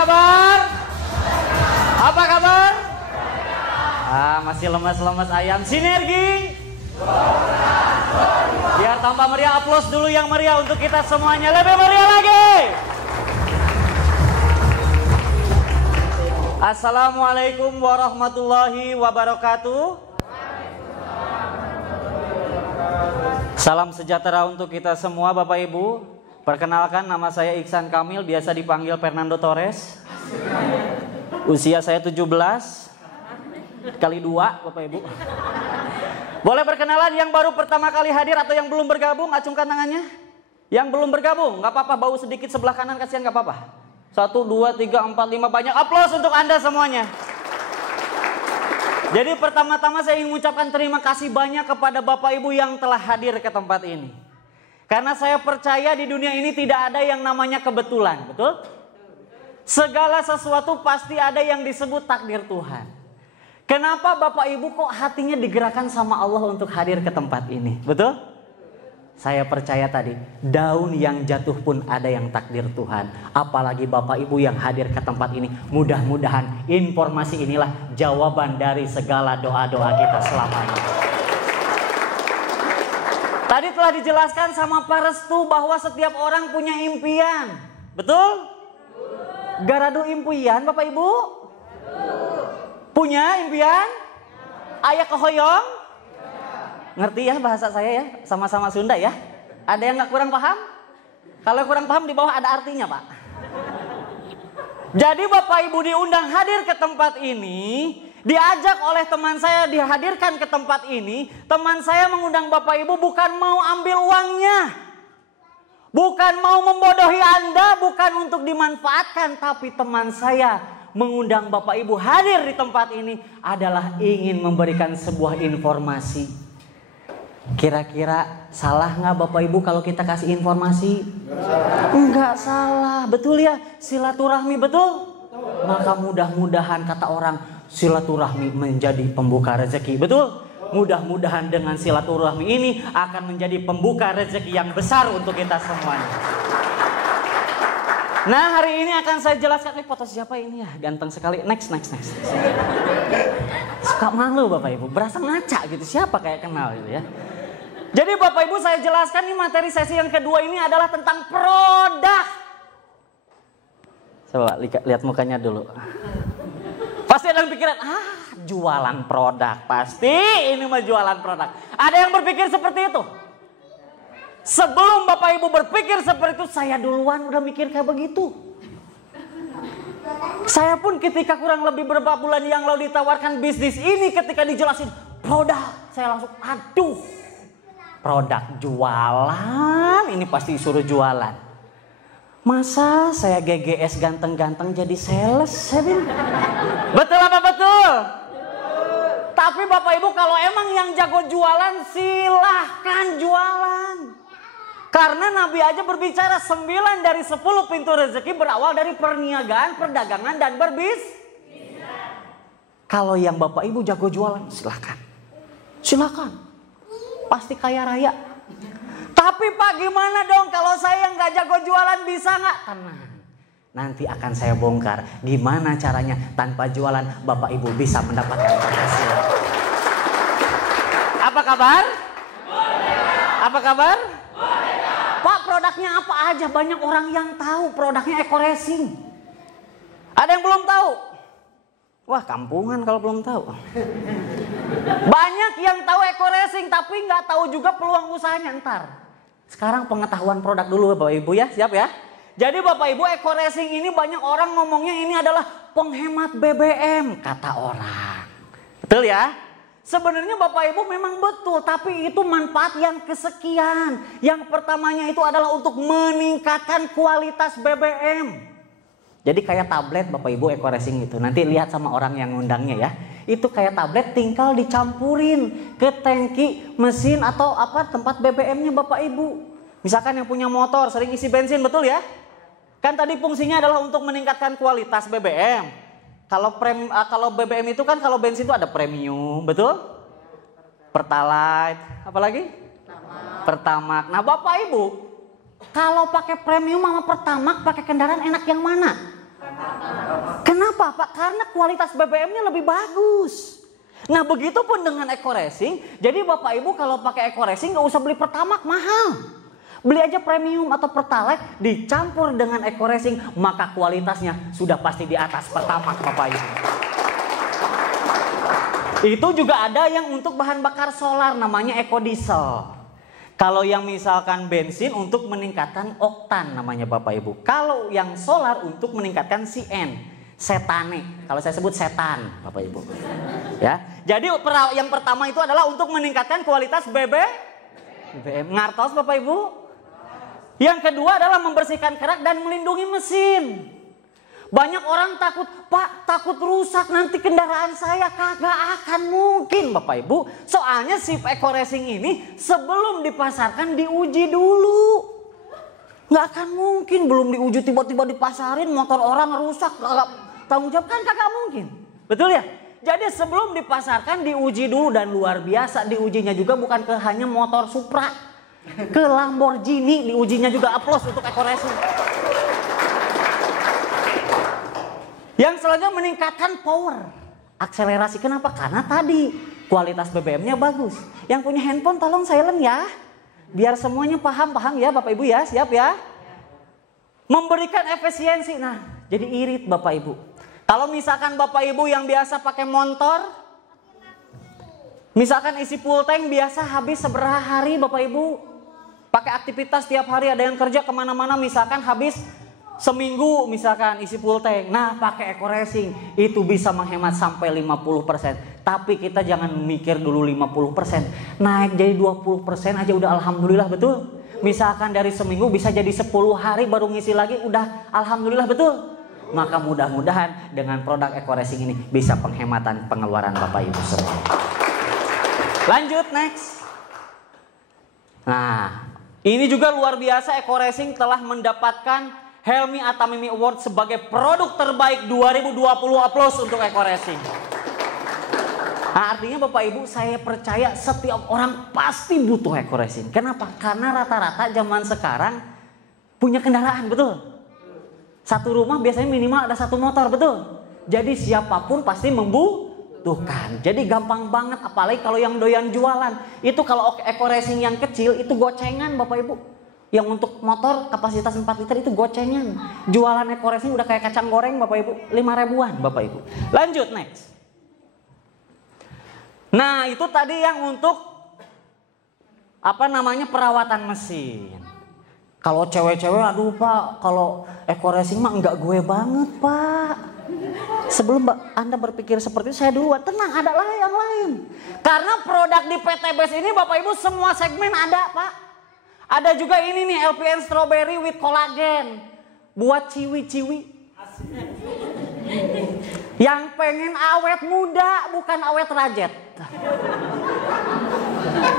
kabar? Apa kabar? Masih lemas-lemas ayam. Sinergi. Biar tambah meriah, aplaus dulu yang meriah untuk kita semuanya. Lebih meriah lagi. Assalamualaikum warahmatullahi wabarakatuh. Salam sejahtera untuk kita semua Bapak Ibu. Perkenalkan, nama saya Iksan Kamil, biasa dipanggil Fernando Torres. Usia saya 17 kali 2 Bapak Ibu. Boleh perkenalan yang baru pertama kali hadir atau yang belum bergabung, acungkan tangannya. Yang belum bergabung, gak apa-apa, bau sedikit sebelah kanan, kasihan gak apa-apa. 1, 2, 3, 4, 5, banyak aplaus untuk Anda semuanya. Jadi pertama-tama saya ingin mengucapkan terima kasih banyak kepada Bapak Ibu yang telah hadir ke tempat ini. Karena saya percaya di dunia ini tidak ada yang namanya kebetulan, betul? Segala sesuatu pasti ada yang disebut takdir Tuhan. Kenapa Bapak Ibu kok hatinya digerakkan sama Allah untuk hadir ke tempat ini, betul? Saya percaya tadi, daun yang jatuh pun ada yang takdir Tuhan. Apalagi Bapak Ibu yang hadir ke tempat ini. Mudah-mudahan informasi inilah jawaban dari segala doa-doa kita selama ini. Tadi telah dijelaskan sama Pak Restu bahwa setiap orang punya impian. Betul? Garadu impian Bapak Ibu? Punya impian? Aya kehoyong? Ngerti ya bahasa saya ya, sama-sama Sunda ya. Ada yang gak kurang paham? Kalau kurang paham di bawah ada artinya Pak. Jadi Bapak Ibu diundang hadir ke tempat ini, diajak oleh teman saya dihadirkan ke tempat ini. Teman saya mengundang Bapak Ibu bukan mau ambil uangnya, bukan mau membodohi Anda, bukan untuk dimanfaatkan. Tapi teman saya mengundang Bapak Ibu hadir di tempat ini adalah ingin memberikan sebuah informasi. Kira-kira salah nggak Bapak Ibu kalau kita kasih informasi? Enggak salah, betul ya, silaturahmi, betul? Maka mudah-mudahan kata orang silaturahmi menjadi pembuka rezeki, betul? Mudah-mudahan dengan silaturahmi ini akan menjadi pembuka rezeki yang besar untuk kita semuanya. Nah, hari ini akan saya jelaskan. Foto siapa ini ya? Ganteng sekali. Next. Suka malu Bapak Ibu, berasa ngaca gitu. Siapa kayak kenal gitu ya. Jadi Bapak Ibu saya jelaskan nih, materi sesi yang kedua ini adalah tentang produk. Coba lihat mukanya dulu. Pasti ada yang pikiran, jualan produk. Pasti ini mah jualan produk. Ada yang berpikir seperti itu? Sebelum Bapak Ibu berpikir seperti itu, saya duluan udah mikir kayak begitu. Saya pun ketika kurang lebih beberapa bulan yang lalu ditawarkan bisnis ini, ketika dijelasin produk, saya langsung aduh. Produk jualan, ini pasti suruh jualan. Masa saya GGS ganteng-ganteng jadi sales? Betul apa betul? Tapi Bapak Ibu kalau emang yang jago jualan silahkan jualan. Karena Nabi aja berbicara 9 dari 10 pintu rezeki berawal dari perniagaan, perdagangan dan berbisnis. Kalau yang Bapak Ibu jago jualan silahkan. Silakan. Pasti kaya raya. Tapi Pak gimana dong kalau saya nggak jago jualan, bisa nggak? Tenang. Nanti akan saya bongkar gimana caranya tanpa jualan Bapak Ibu bisa mendapatkan penghasilan. Apa kabar? Apa kabar? Pak produknya apa aja? Banyak orang yang tahu produknya Eco Racing. Ada yang belum tahu? Wah kampungan kalau belum tahu. Banyak yang tahu Eco Racing tapi nggak tahu juga peluang usahanya ntar. Sekarang pengetahuan produk dulu Bapak Ibu ya, siap ya? Jadi Bapak Ibu Eco Racing ini banyak orang ngomongnya ini adalah penghemat BBM kata orang. Betul ya? Sebenarnya Bapak Ibu memang betul, tapi itu manfaat yang kesekian. Yang pertamanya itu adalah untuk meningkatkan kualitas BBM. Jadi kayak tablet Bapak Ibu Eco Racing itu. Nanti lihat sama orang yang ngundangnya ya. Itu kayak tablet tinggal dicampurin ke tangki mesin atau apa tempat BBM-nya Bapak Ibu. Misalkan yang punya motor sering isi bensin, betul ya? Kan tadi fungsinya adalah untuk meningkatkan kualitas BBM. Kalau BBM itu kan kalau bensin itu ada premium, betul? Pertalite, apalagi? Pertamax. Nah Bapak Ibu, kalau pakai premium sama Pertamax pakai kendaraan enak yang mana? Kenapa Pak? Karena kualitas BBM-nya lebih bagus. Nah begitu pun dengan EcoRacing. Jadi Bapak Ibu kalau pakai EcoRacing nggak usah beli Pertamax mahal. Beli aja premium atau Pertalite dicampur dengan EcoRacing, maka kualitasnya sudah pasti di atas Pertamax Bapak Ibu. Itu juga ada yang untuk bahan bakar solar namanya EcoDiesel. Kalau yang misalkan bensin untuk meningkatkan oktan namanya Bapak Ibu. Kalau yang solar untuk meningkatkan CN, setane. Kalau saya sebut setan Bapak Ibu. Ya. Jadi yang pertama itu adalah untuk meningkatkan kualitas BBM. Ngartos Bapak Ibu? Yang kedua adalah membersihkan kerak dan melindungi mesin. Banyak orang takut, Pak takut rusak nanti kendaraan saya. Kagak akan mungkin Bapak Ibu. Soalnya si EcoRacing ini sebelum dipasarkan diuji dulu. Nggak akan mungkin belum diuji tiba-tiba dipasarin motor orang rusak. Tanggung jawab kan kagak mungkin. Betul ya? Jadi sebelum dipasarkan diuji dulu dan luar biasa diujinya juga bukan ke hanya motor Supra. Ke Lamborghini diujinya juga aplaus untuk EcoRacing. Yang selanjutnya meningkatkan power, akselerasi. Kenapa? Karena tadi kualitas BBM-nya bagus. Yang punya handphone tolong silent ya. Biar semuanya paham ya Bapak Ibu ya, siap ya. Memberikan efisiensi. Nah, jadi irit Bapak Ibu. Kalau misalkan Bapak Ibu yang biasa pakai motor, misalkan isi full tank biasa habis seberapa hari Bapak Ibu. Pakai aktivitas tiap hari, ada yang kerja kemana-mana misalkan habis seminggu misalkan isi full tank. Nah pakai EcoRacing itu bisa menghemat sampai 50%. Tapi kita jangan mikir dulu 50%. Naik jadi 20% aja udah alhamdulillah, betul. Misalkan dari seminggu bisa jadi 10 hari baru ngisi lagi udah alhamdulillah, betul. Maka mudah-mudahan dengan produk EcoRacing ini bisa penghematan pengeluaran Bapak Ibu semua. Lanjut next. Nah ini juga luar biasa, EcoRacing telah mendapatkan Helmi Atamimi Award sebagai produk terbaik 2020. Aplaus untuk EcoRacing. Nah, artinya Bapak Ibu saya percaya setiap orang pasti butuh EcoRacing. Kenapa? Karena rata-rata zaman sekarang punya kendaraan, betul? Satu rumah biasanya minimal ada satu motor, betul? Jadi siapapun pasti membutuhkan. Jadi gampang banget, apalagi kalau yang doyan jualan. Itu kalau EcoRacing yang kecil itu gocengan Bapak Ibu. Yang untuk motor kapasitas 4 liter itu gocengan. Jualan EcoRacing udah kayak kacang goreng Bapak Ibu. 5 ribuan Bapak Ibu. Lanjut next. Nah itu tadi yang untuk perawatan mesin. Kalau cewek-cewek aduh Pak, kalau EcoRacing mah enggak gue banget Pak. Sebelum Anda berpikir seperti itu saya duluan. Tenang, ada lah yang lain. Karena produk di PT BES ini Bapak Ibu semua segmen ada Pak. Ada juga ini nih LPN Strawberry with Collagen. Buat ciwi-ciwi. Yang pengen awet muda bukan awet rajet.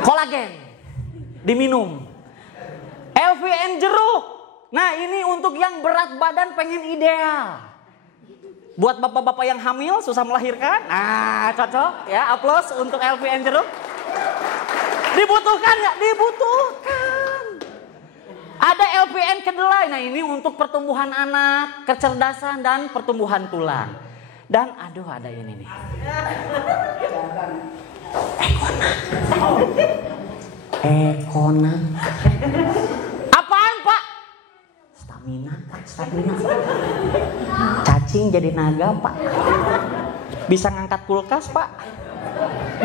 Kolagen. Diminum. LPN jeruk. Nah ini untuk yang berat badan pengen ideal. Buat bapak-bapak yang hamil susah melahirkan. Nah cocok ya, aplaus untuk LPN jeruk. Dibutuhkan nggak? Dibutuhkan. Ada LPN kedelai. Nah ini untuk pertumbuhan anak, kecerdasan dan pertumbuhan tulang. Dan aduh ada ini nih. Ekonak. Apaan Pak? Stamina Pak, stamina. Cacing jadi naga Pak. Bisa ngangkat kulkas Pak.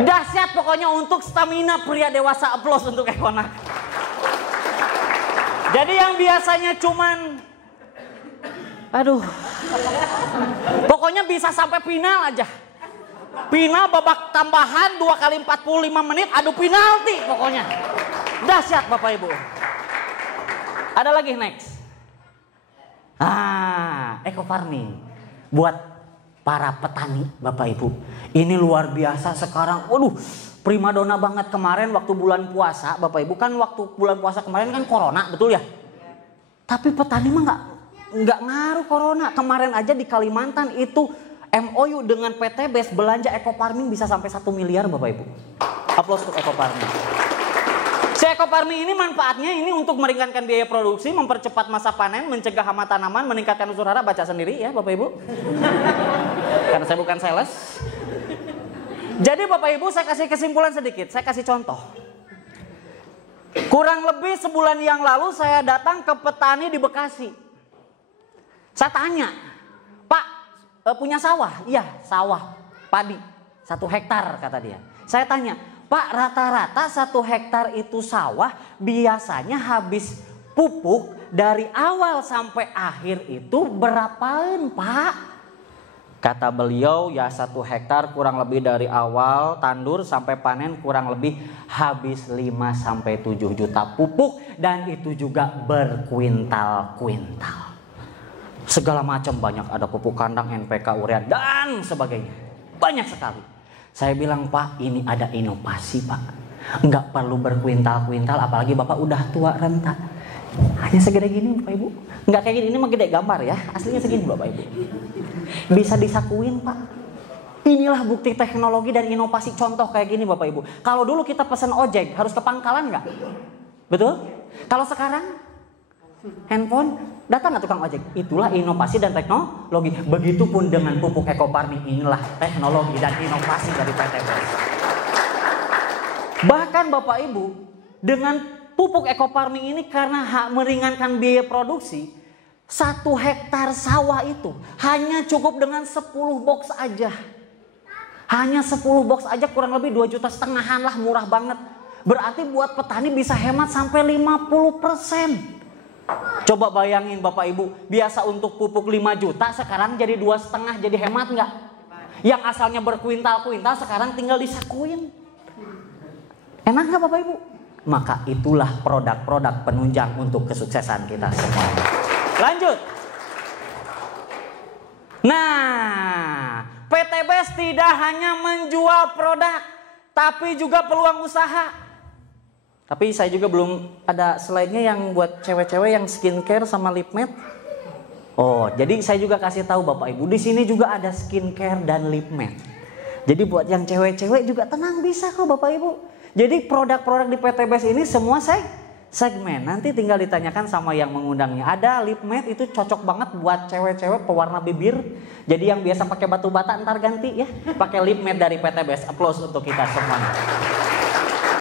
Dahsyat pokoknya untuk stamina pria dewasa. Aplaus untuk Ekonak. Jadi yang biasanya cuman pokoknya bisa sampai final aja. Final babak tambahan 2 kali 45 menit adu penalti pokoknya. Dahsyat Bapak Ibu. Ada lagi next. Eco farming buat para petani Bapak Ibu. Ini luar biasa sekarang. Waduh, primadona banget kemarin waktu bulan puasa Bapak Ibu. Kan waktu bulan puasa kemarin kan corona, betul ya? Tapi petani mah nggak ngaruh corona. Kemarin aja di Kalimantan itu MOU dengan PT BES belanja eco farming bisa sampai 1 miliar Bapak Ibu. Aplaus untuk eco farming. Ekoparmi ini manfaatnya ini untuk meringankan biaya produksi, mempercepat masa panen, mencegah hama tanaman, meningkatkan unsur hara. Baca sendiri ya Bapak Ibu. Karena saya bukan sales. Jadi Bapak Ibu, saya kasih kesimpulan sedikit, saya kasih contoh. Kurang lebih sebulan yang lalu saya datang ke petani di Bekasi. Saya tanya, Pak punya sawah? Iya, sawah padi 1 hektar kata dia. Saya tanya, Pak, rata-rata 1 hektar itu sawah biasanya habis pupuk dari awal sampai akhir itu berapaan, Pak? Kata beliau, ya 1 hektar kurang lebih dari awal tandur sampai panen kurang lebih habis 5-7 juta pupuk. Dan itu juga berkuintal-kuintal. Segala macam banyak, ada pupuk kandang, NPK, urea dan sebagainya. Banyak sekali. Saya bilang, Pak, ini ada inovasi, Pak. Enggak perlu berkuintal-kuintal, apalagi Bapak udah tua renta. Hanya segede gini Bapak Ibu. Enggak kayak gini, ini mah gede gambar ya. Aslinya segini Bapak Ibu. Bisa disakuin Pak. Inilah bukti teknologi dan inovasi contoh kayak gini Bapak Ibu. Kalau dulu kita pesan ojek harus ke pangkalan nggak? Betul? Kalau sekarang handphone datang nggak tukang ojek? Itulah inovasi dan teknologi. Begitupun dengan pupuk Ekoparmi, inilah teknologi dan inovasi dari PT BES. Bahkan Bapak Ibu, dengan pupuk Ekoparmi ini karena meringankan biaya produksi, 1 hektar sawah itu hanya cukup dengan 10 box aja. Hanya 10 box aja kurang lebih 2,5 juta lah, murah banget. Berarti buat petani bisa hemat sampai 50%. Coba bayangin Bapak Ibu, biasa untuk pupuk 5 juta sekarang jadi 2,5, jadi hemat nggak? Yang asalnya berkuintal-kuintal sekarang tinggal disakuin. Enak nggak Bapak Ibu? Maka itulah produk-produk penunjang untuk kesuksesan kita semua. Lanjut. Nah, PT BES tidak hanya menjual produk, tapi juga peluang usaha. Tapi saya juga belum ada slide-nya yang buat cewek-cewek yang skincare sama lip matte. Oh, jadi saya juga kasih tahu Bapak Ibu, di sini juga ada skincare dan lip matte. Jadi buat yang cewek-cewek juga tenang, bisa kok Bapak Ibu. Jadi produk-produk di PT BES ini semua segmen. Nanti tinggal ditanyakan sama yang mengundangnya. Ada lip matte itu cocok banget buat cewek-cewek pewarna bibir. Jadi yang biasa pakai batu bata ntar ganti ya. Pakai lip matte dari PT BES. Applause untuk kita semuanya.